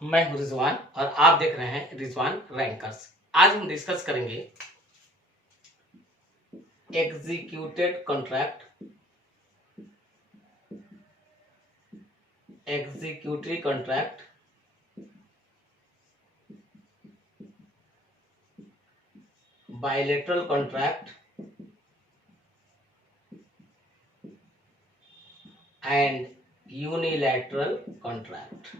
मैं हूं रिजवान और आप देख रहे हैं रिजवान रैंकर्स। आज हम डिस्कस करेंगे executed contract, executive contract, bilateral contract and unilateral contract.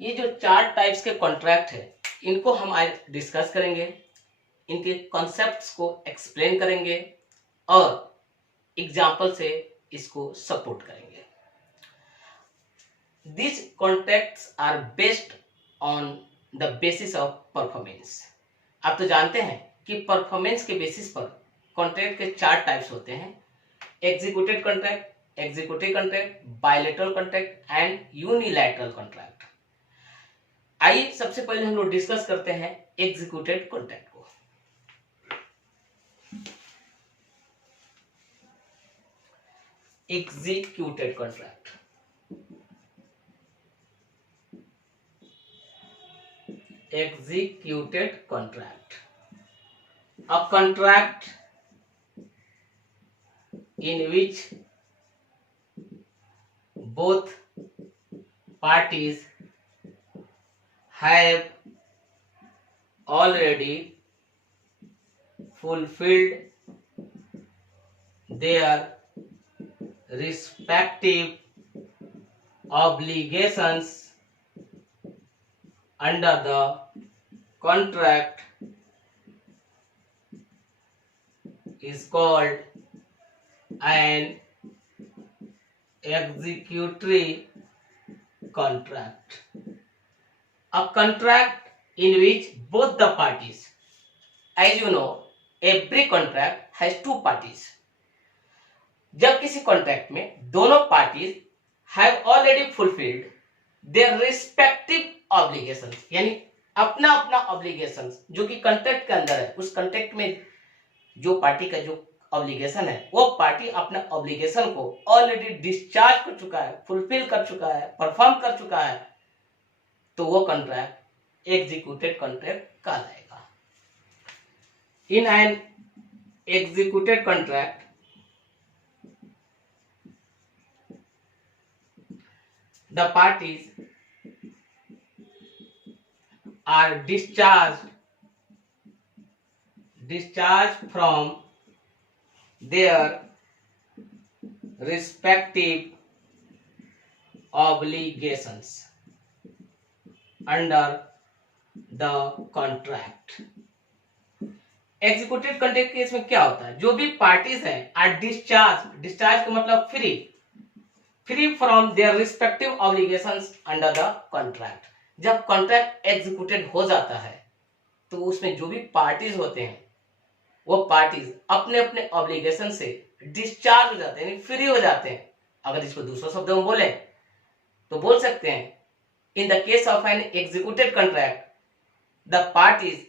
ये जो चार टाइप्स के कॉन्ट्रैक्ट है, इनको हम आज डिस्कस करेंगे, इनके कॉन्सेप्ट्स को एक्सप्लेन करेंगे और एग्जाम्पल से इसको सपोर्ट करेंगे। These contracts are based on the basis of performance। आप तो जानते हैं कि परफॉर्मेंस के बेसिस पर कॉन्ट्रैक्ट के चार टाइप्स होते हैं: executed contract, executive contract, bilateral contract and unilateral contract. आइए सबसे पहले हम लोग डिस्कस करते हैं एग्जीक्यूटेड कॉन्ट्रैक्ट को। Executed contract, executed contract, a contract in which both parties have already fulfilled their respective obligations under the contract is called an executory contract. A contract in which both the parties, as you know, every contract has two parties. जब किसी contract में दोनों parties have already fulfilled there respective obligations, यानी अपना अपना obligations जो कि contract के अंदर है, उस कॉन्ट्रैक्ट में जो पार्टी का जो ऑब्लिगेशन है, वो पार्टी अपना ऑब्लिगेशन को ऑलरेडी डिस्चार्ज कर चुका है, फुलफिल कर चुका है, परफॉर्म कर चुका है, तो वो कॉन्ट्रैक्ट एग्जीक्यूटेड कॉन्ट्रैक्ट कहलाएगा। In an executed contract the parties are discharged from their respective obligations under the contract। Executive contract case में क्या होता है, जो भी पार्टीज हैं आर डिस्चार्ज का मतलब free from their respective obligations under the contract. जब कॉन्ट्रैक्ट एग्जीक्यूटेड हो जाता है तो उसमें जो भी पार्टीज होते हैं वो पार्टीज अपने अपने ऑब्लिगेशन से डिस्चार्ज हो जाते हैं, फ्री हो जाते हैं। अगर इसको दूसरे शब्दों में बोले तो बोल सकते हैं, in the case of an executed contract the parties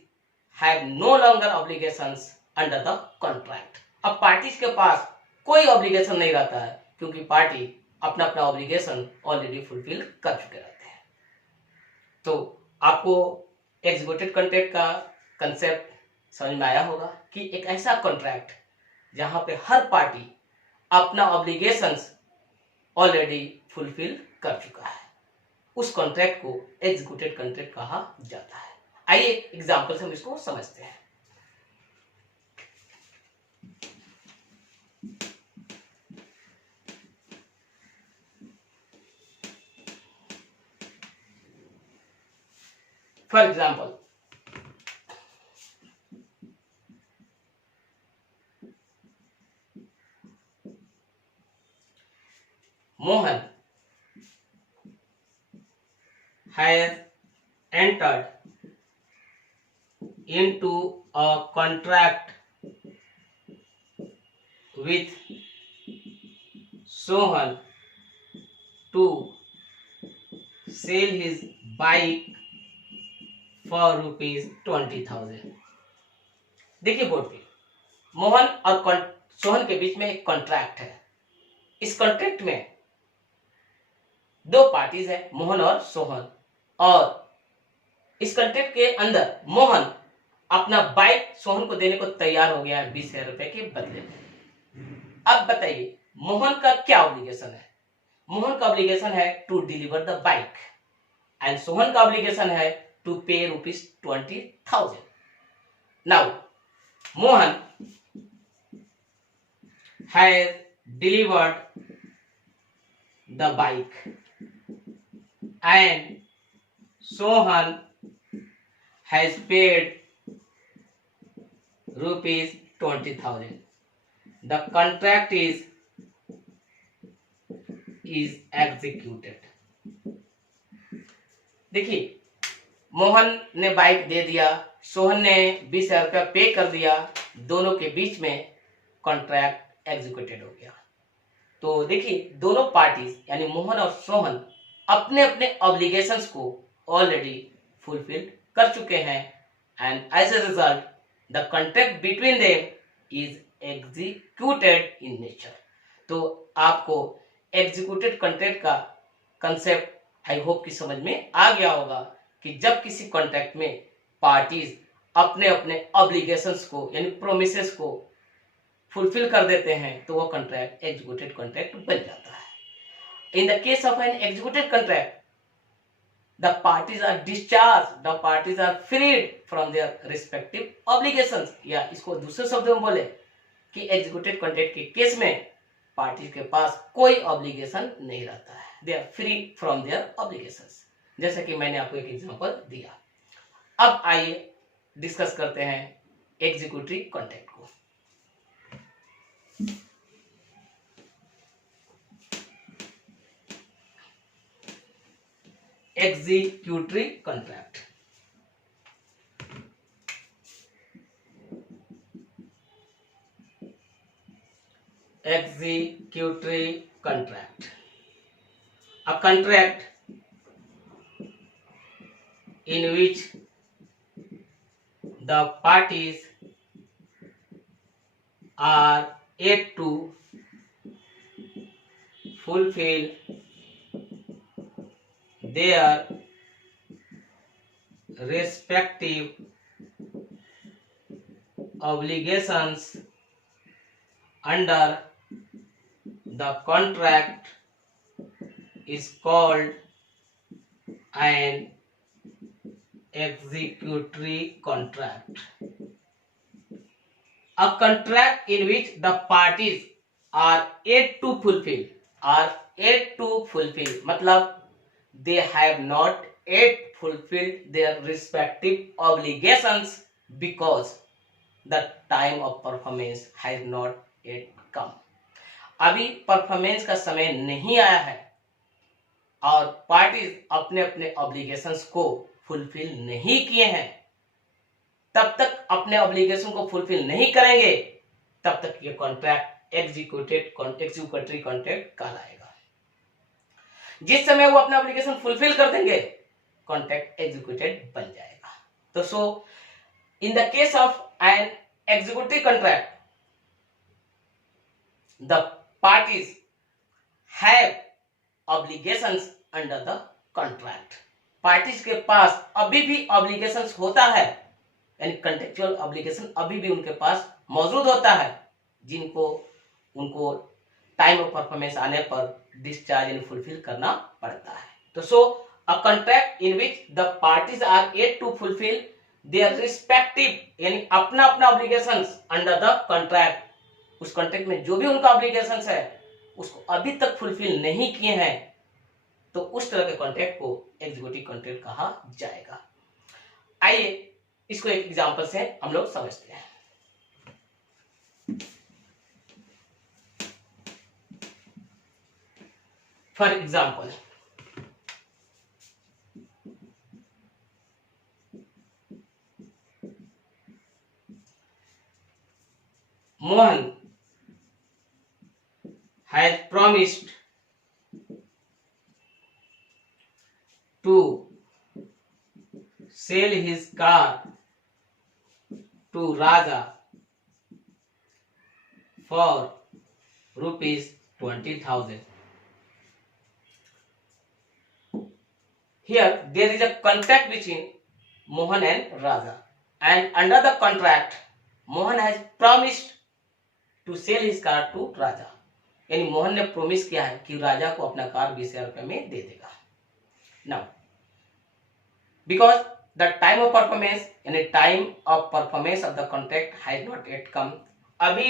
have no longer obligations under the contract. अब पार्टीज के पास कोई ऑब्लिगेशन नहीं रहता है, क्योंकि पार्टी अपना अपना ऑब्लिगेशन ऑलरेडी फुलफिल कर चुके रहते हैं। तो आपको एग्जीक्यूटेड कॉन्ट्रैक्ट का कंसेप्ट समझ में आया होगा कि एक ऐसा कॉन्ट्रैक्ट जहां पे हर पार्टी अपना ऑब्लिगेशंस ऑलरेडी फुलफिल कर चुका है, उस कॉन्ट्रैक्ट को एग्जीक्यूटेड कॉन्ट्रैक्ट कहा जाता है। आइए एग्जांपल से हम इसको समझते हैं। For example, Mohan has entered into a contract with Sohan to sell his bike for ₹20,000। देखिए बोर्ड पे मोहन और सोहन के बीच में एक कॉन्ट्रैक्ट है। इस कॉन्ट्रैक्ट में दो पार्टीज है, मोहन और सोहन, और इस कॉन्ट्रैक्ट के अंदर मोहन अपना बाइक सोहन को देने को तैयार हो गया है 20,000 रुपए के बदले में। अब बताइए मोहन का क्या ऑब्लिगेशन है? मोहन का ऑब्लिगेशन है to deliver the bike and Sohan का ऑब्लिगेशन है to pay ₹20,000। Now Mohan has delivered the bike and Sohan has paid ₹20,000. The contract is executed. देखिए मोहन ने बाइक दे दिया, सोहन ने 20,000 रुपया पे कर दिया, दोनों के बीच में कॉन्ट्रैक्ट एग्जीक्यूटेड हो गया। तो देखिए दोनों पार्टीज यानी मोहन और सोहन अपने अपने ऑब्लिगेशंस को ऑलरेडी फुलफिल कर चुके हैं and as a result the contract between them is executed in nature. तो आपको एग्जीक्यूटेड कॉन्ट्रैक्ट का कंसेप्ट आई होप कि समझ में आ गया होगा कि जब किसी कॉन्ट्रैक्ट में पार्टीज अपने अपने ऑब्लिगेशंस को यानी प्रोमिसेस को फुलफिल कर देते हैं तो वो कॉन्ट्रैक्ट एग्जीक्यूटेड कॉन्ट्रैक्ट बन जाता है। In the case of an executed contract the parties are discharge, the parties are freed from their respective obligations, या इसको दूसरे शब्दों में बोले कि एग्जीक्यूटेड कॉन्ट्रैक्ट के केस में पार्टीज के पास कोई ऑब्लिगेशन नहीं रहता है, they are free from their obligations, जैसा कि मैंने आपको एक एग्जांपल दिया। अब आइए डिस्कस करते हैं एग्जीक्यूटरी कॉन्ट्रैक्ट को। Executory contract, executory contract, a contract in which the parties are yet to fulfill their respective obligations under the contract is called an executory contract. A contract in which the parties are yet to fulfill, मतलब they have not yet fulfilled their respective obligations because the time of performance has not yet come. अभी performance का समय नहीं आया है और parties अपने अपने ऑब्लिगेशंस को फुलफिल नहीं किए हैं, तब तक अपने ऑब्लिगेशन को फुलफिल नहीं करेंगे तब तक ये कॉन्ट्रैक्ट एग्जीक्यूटरी कॉन्ट्रैक्ट कहलाएगा। जिस समय वो अपना ऑब्लिगेशन फुलफिल कर देंगे कॉन्ट्रैक्ट एग्जीक्यूटेड बन जाएगा। तो so in the case of an executory contract the parties have obligations under the contract. Parties के पास अभी भी ऑब्लिगेशंस होता है यानी कॉन्ट्रेक्चुअल ऑब्लिगेशन अभी भी उनके पास मौजूद होता है जिनको उनको टाइम ऑफ परफॉर्मेंस आने पर डिस्चार्ज यानी फुलफिल करना पड़ता है। तो so a contract in which the parties are yet to fulfil their respective यानी अपना अपना ऑब्लिगेशंस अंडर द कॉन्ट्रैक्ट, उस कॉन्ट्रैक्ट में जो भी उनका ऑब्लिगेशंस है उसको अभी तक फुलफिल नहीं किए हैं तो उस तरह के कॉन्ट्रैक्ट को एग्जीक्यूटिव कॉन्ट्रैक्ट कहा जाएगा। आइए इसको एक एग्जांपल से हम लोग समझते हैं। For example Mohan has promised to sell his car to Raja for ₹20,000. here there is a contract between Mohan and Raja, and under the contract Mohan has promised to sell his car to Raja. यानी मोहन ने promise किया है कि राजा को अपना car 20,000 रुपए में दे देगा. Now because the time of performance यानी time of performance of the contract has not yet come, अभी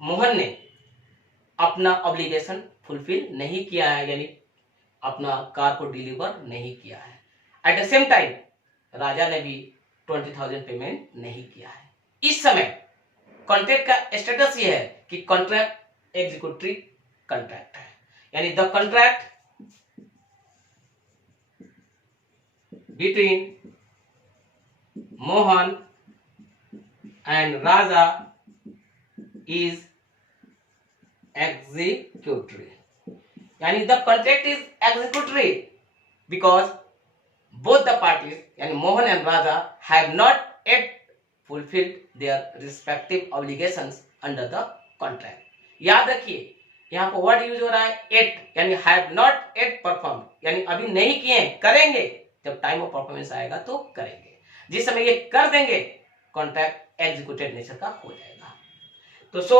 मोहन ने अपना ऑब्लिगेशन फुलफिल नहीं किया है, यानी अपना कार को डिलीवर नहीं किया है. एट द सेम टाइम राजा ने भी 20,000 पेमेंट नहीं किया है. इस समय कॉन्ट्रैक्ट का स्टेटस ये है कि कॉन्ट्रैक्ट एग्जीक्यूटिव कॉन्ट्रैक्ट है, यानी the contract between Mohan and Raja is executory, यानी the contract is executory because both the parties यानी Mohan and Raja have not yet fulfilled their respective obligations under the contract. याद रखिए यहाँ पर वर्ड यूज हो रहा है yet, यानी have not yet performed, यानी अभी नहीं किए, करेंगे. जब टाइम ऑफ परफॉर्मेंस आएगा तो करेंगे. जिस समय ये कर देंगे कॉन्ट्रैक्ट एग्जीक्यूटेड नेचर का हो जाएगा. तो सो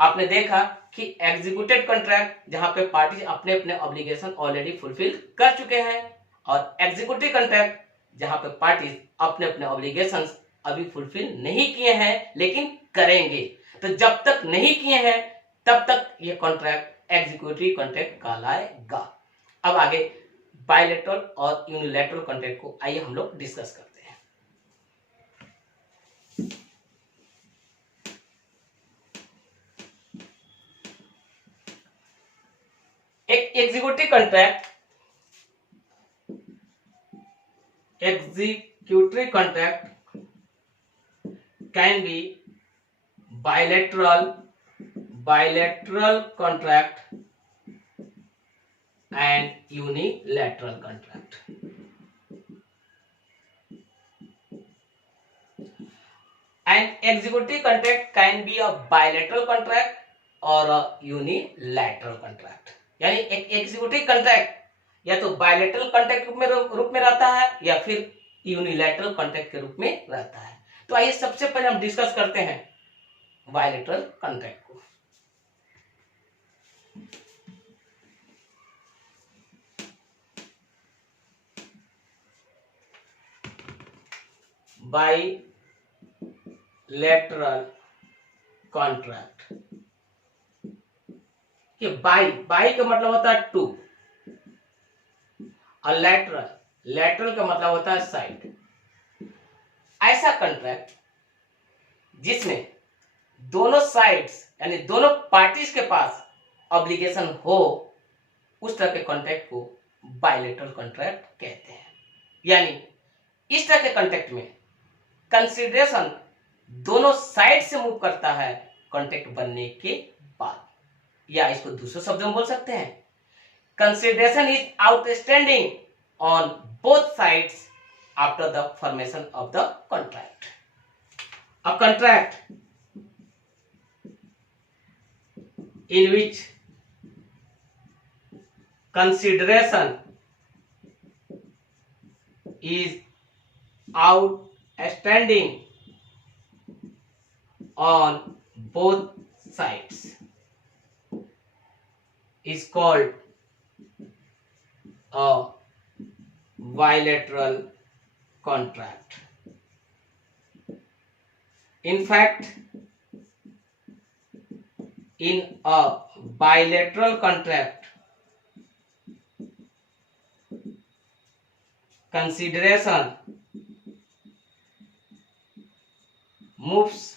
आपने देखा कि एग्जीक्यूटेड कॉन्ट्रैक्ट जहां पे पार्टीज अपने अपने ऑब्लिगेशन ऑलरेडी फुलफिल कर चुके हैं, और एग्जीक्यूटिव कॉन्ट्रैक्ट जहां पे पार्टीज अपने अपने ऑब्लिगेशंस अभी फुलफिल नहीं किए हैं लेकिन करेंगे. तो जब तक नहीं किए हैं तब तक ये कॉन्ट्रैक्ट एग्जीक्यूटिव कॉन्ट्रैक्ट कहलाएगा. अब आगे बायलैटरल और यूनिलैटरल कॉन्ट्रैक्ट को आइए हम लोग डिस्कस करते हैं. एक executive contract executory contract can be bilateral contract and unilateral contract. An executive contract can be a bilateral contract or a unilateral contract. यानी एक एग्जीक्यूटिव कॉन्ट्रैक्ट या तो बायलैटरल कॉन्ट्रैक्ट रूप में रहता है या फिर यूनिलैटरल कॉन्ट्रैक्ट के रूप में रहता है. तो आइए सबसे पहले हम डिस्कस करते हैं बायलैटरल कॉन्ट्रैक्ट को. बायलैटरल कॉन्ट्रैक्ट, ये बाई का मतलब होता है टू, और लैटरल का मतलब होता है साइड. ऐसा कॉन्ट्रैक्ट जिसमें दोनों साइड्स यानी दोनों पार्टीज के पास ऑब्लिगेशन हो, उस तरह के कॉन्ट्रैक्ट को बायलैटरल कॉन्ट्रैक्ट कहते हैं. यानी इस तरह के कॉन्ट्रैक्ट में कंसीडरेशन दोनों साइड से मूव करता है कॉन्ट्रैक्ट बनने के बाद, या इसको दूसरे शब्दों में बोल सकते हैं consideration is outstanding on both sides after the formation of the contract. A contract in which consideration is outstanding on both sides is called a bilateral contract. In fact, in a bilateral contract, consideration moves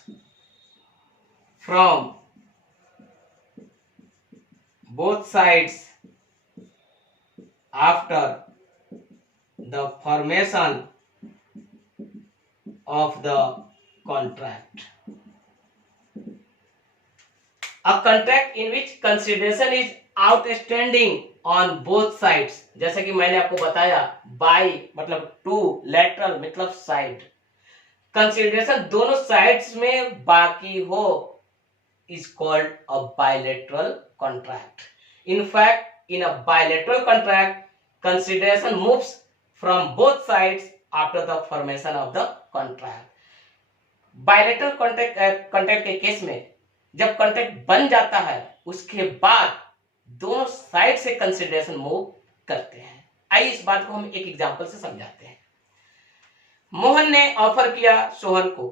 from both sides after the formation of the contract. A contract in which consideration is outstanding on both sides, जैसे कि मैंने आपको बताया by मतलब to, lateral मतलब side, consideration दोनों sides में बाकी हो is called a bilateral contract. In fact, in a bilateral contract, consideration moves from both sides after the formation of the contract. Bilateral contract के केस में जब contract बन जाता है उसके बाद दोनों साइड से कंसिडरेशन मूव करते हैं। आइए इस बात को हम एक एग्जांपल से समझाते हैं। मोहन ने ऑफर किया सोहन को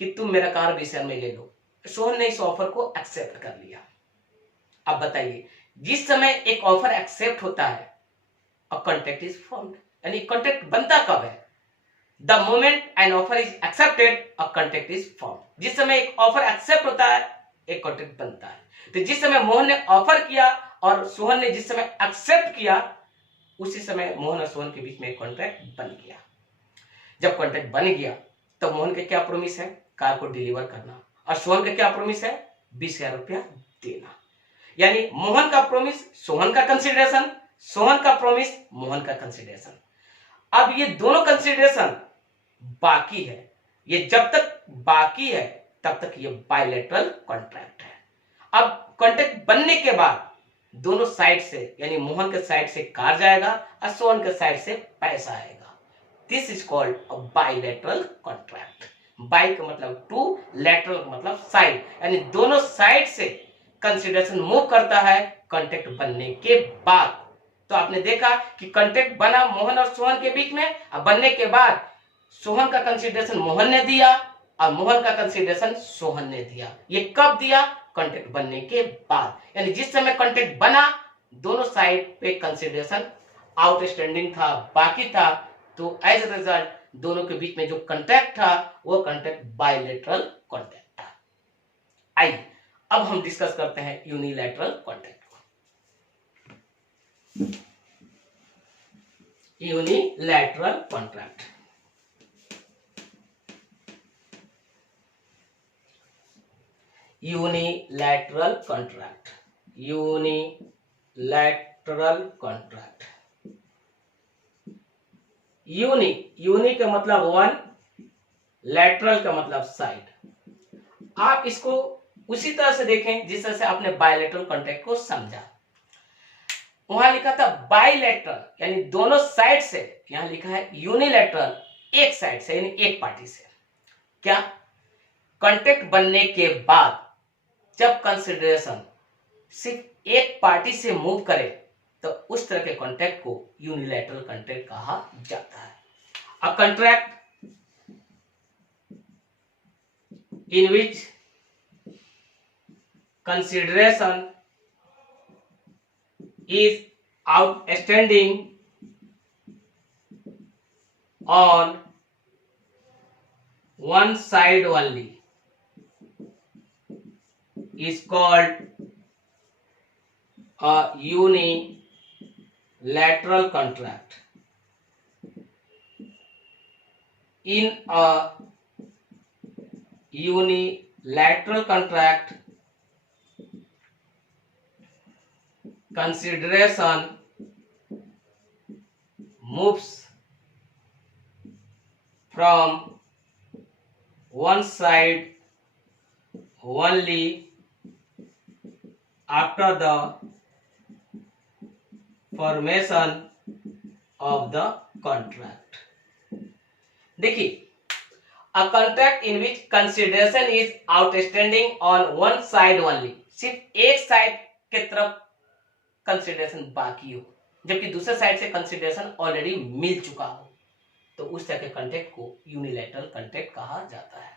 कि तुम मेरा कार 20,000 में ले लो। सोहन ने इस ऑफर को एक्सेप्ट कर लिया। अब बताइए, जिस समय एक ऑफर एक्सेप्ट होता है अ कॉन्ट्रैक्ट इज फॉर्म्ड, यानी कॉन्ट्रैक्ट बनता कब है? The moment an offer is accepted a contract is formed. जिस समय एक ऑफर एक्सेप्ट होता है एक कॉन्ट्रैक्ट बनता है। तो जिस समय मोहन ने ऑफर किया और सोहन ने जिस समय एक्सेप्ट किया उसी समय मोहन और सोहन के बीच में एक कॉन्ट्रैक्ट बन गया। जब कॉन्ट्रैक्ट बन गया तो मोहन का क्या प्रोमिस है? कार को डिलीवर करना। और सोहन का क्या प्रोमिस है? 20,000 रुपया देना। यानी मोहन का प्रोमिस सोहन का कंसिडरेशन, सोहन का प्रोमिस मोहन का कंसिडरेशन। अब ये दोनों कंसिडरेशन बाकी है। ये जब तक बाकी है तब तक ये बायलैटरल कॉन्ट्रैक्ट है। अब कॉन्ट्रैक्ट बनने के बाद दोनों साइड से, यानी मोहन के साइड से कार जाएगा और सोहन के साइड से पैसा आएगा। This is called a bilateral contract. Bi का मतलब टू, लैटरल का मतलब साइड, यानी दोनों साइड से कंसिडरेशन मूव करता है कॉन्ट्रैक्ट बनने के बाद। तो आपने देखा कि कॉन्ट्रैक्ट बना मोहन और सोहन के बीच में, और बनने के बाद सोहन का कंसिडरेशन मोहन ने दिया और मोहन का कंसिडरेशन सोहन ने दिया। ये कब दिया? कॉन्ट्रैक्ट बनने के बाद। यानी जिस समय कॉन्ट्रैक्ट बना दोनों साइड पे कंसिडरेशन आउटस्टैंडिंग था, बाकी था, तो एज अ रिजल्ट दोनों के बीच में जो कॉन्ट्रैक्ट था वो कॉन्ट्रैक्ट बायलैटरल कॉन्ट्रैक्ट था। आइए अब हम डिस्कस करते हैं यूनिलैटरल कॉन्ट्रैक्ट को। Unilateral contract, unilateral contract, unilateral contract. Uni का मतलब वन, लैटरल का मतलब साइड। आप इसको उसी तरह से देखें जिस तरह से आपने बायलैटरल कॉन्ट्रैक्ट को समझा। वहां लिखा था बायलैटरल यानी दोनों साइड से, यहां लिखा है यूनिलैटरल एक साइड से यानी एक पार्टी से। क्या? कॉन्ट्रैक्ट बनने के बाद जब कंसिडरेशन सिर्फ एक पार्टी से मूव करे तो उस तरह के कॉन्ट्रैक्ट को यूनिलैटरल कॉन्ट्रैक्ट कहा जाता है। A contract in which consideration is outstanding on one side only is called a unilateral contract. In a unilateral contract, consideration moves from one side only after the formation of the contract. देखिए, a contract in which consideration is outstanding on one side only, सिर्फ एक side के तरफ consideration बाकी हो जबकि दूसरे side से कंसिडरेशन ऑलरेडी मिल चुका हो, तो उस तरह के कॉन्ट्रैक्ट को यूनिलैटरल कॉन्ट्रैक्ट कहा जाता है।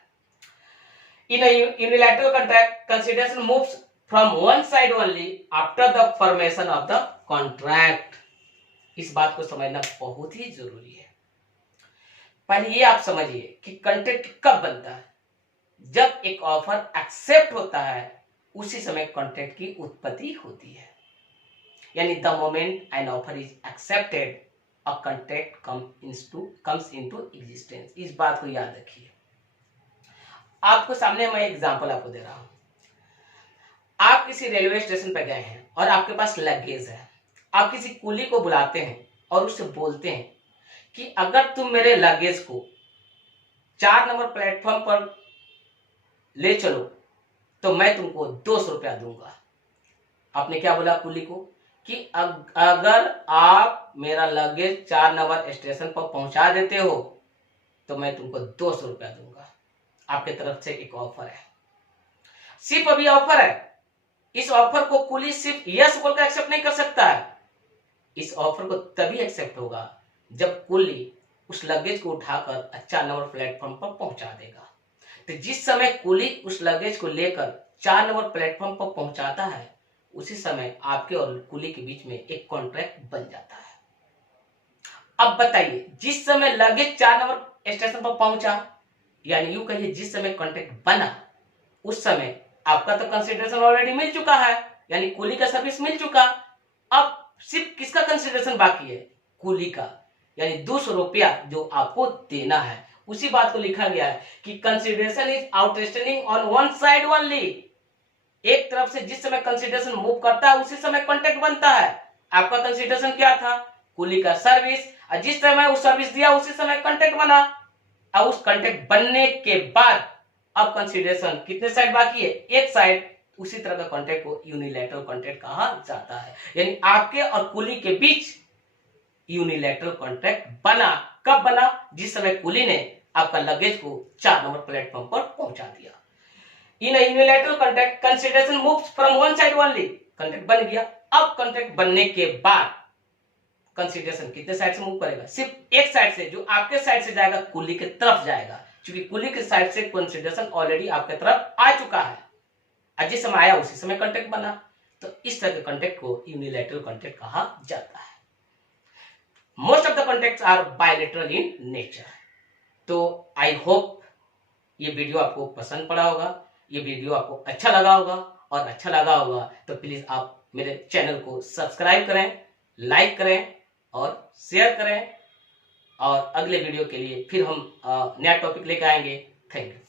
In unilateral contract consideration moves from one side only after the formation of the contract. इस बात को समझना बहुत ही जरूरी है। पहले ये आप समझिए कि कॉन्ट्रैक्ट कब बनता है? जब एक ऑफर एक्सेप्ट होता है उसी समय कॉन्ट्रैक्ट की उत्पत्ति होती है। यानी the moment an offer is accepted a contract comes into existence. इस बात को याद रखिए। आपको सामने मैं एग्जांपल आपको दे रहा हूं। आप किसी रेलवे स्टेशन पर गए हैं और आपके पास लगेज है। आप किसी कुली को बुलाते हैं और उससे बोलते हैं कि अगर तुम मेरे लगेज को 4 नंबर प्लेटफॉर्म पर ले चलो तो मैं तुमको 200 रुपया दूंगा। आपने क्या बोला कुली को कि अगर आप मेरा लगेज 4 नंबर स्टेशन पर पहुंचा देते हो तो मैं तुमको 200 रुपया दूंगा। आपके तरफ से एक ऑफर है, सिर्फ अभी ऑफर है। इस ऑफर को कुली सिर्फ यस बोलकर एक्सेप्ट नहीं कर सकता है। इस ऑफर को तभी एक्सेप्ट होगा जब कुली उस लगेज को उठाकर 4 नंबर प्लेटफॉर्म पर पहुंचा देगा। तो जिस समय कुली उस लगेज को लेकर 4 नंबर प्लेटफॉर्म पर पहुंचाता है, उसी समय आपके और कुली के बीच में एक कॉन्ट्रैक्ट बन जाता है। अब बताइए, जिस समय लगेज 4 नंबर स्टेशन पर पहुंचा, यानी यूं कहिए जिस समय कॉन्ट्रैक्ट बना, उस समय आपका तो कंसिडरेशन ऑलरेडी मिल चुका है, यानी कुली का सर्विस मिल चुका। अब सिर्फ किसका कंसिडरेशन बाकी है? कुली का, यानी 200 रुपया जो आपको देना है। उसी बात को लिखा गया है कि consideration is outstanding on one side only. एक तरफ से जिस समय कंसिडरेशन मूव करता है उसी समय कॉन्ट्रैक्ट बनता है। आपका कंसिडरेशन क्या था? कुली का सर्विस, और जिस समय वो सर्विस दिया उसी समय कॉन्ट्रैक्ट बना। अब उस कॉन्ट्रैक्ट बनने के बाद अब कंसिडरेशन कितने साइड बाकी है? एक साइड। उसी तरह का कॉन्ट्रैक्ट को यूनिलैटरल कॉन्ट्रैक्ट कहा जाता है, यानी आपके और कुली के बीच यूनिलैटरल कॉन्ट्रैक्ट बना। कब बना? जिस समय कुली ने आपका लगेज को 4 नंबर प्लेटफॉर्म पर पहुंचा दिया। In unilateral contract consideration moves from one side only. Contract बन गया। अब कॉन्ट्रैक्ट बनने के बाद कंसिडरेशन कितने साइड से मूव करेगा? सिर्फ एक साइड से, जो आपके साइड से जाएगा कुली की तरफ जाएगा, क्योंकि कुली के साइड से कंसिडरेशन ऑलरेडी आपके तरफ आ चुका है। और जिस समय आया उसी समय कॉन्ट्रैक्ट बना। तो इस तरह के कॉन्ट्रैक्ट को यूनिलैटरल कॉन्ट्रैक्ट कहा जाता है। Most of the contracts are bilateral in nature. तो आई होप ये वीडियो आपको पसंद पड़ा होगा, ये वीडियो आपको अच्छा लगा होगा, और अच्छा लगा होगा तो प्लीज आप मेरे चैनल को सब्सक्राइब करें, लाइक करें और शेयर करें। और अगले वीडियो के लिए फिर हम नया टॉपिक लेकर आएंगे। Thank you.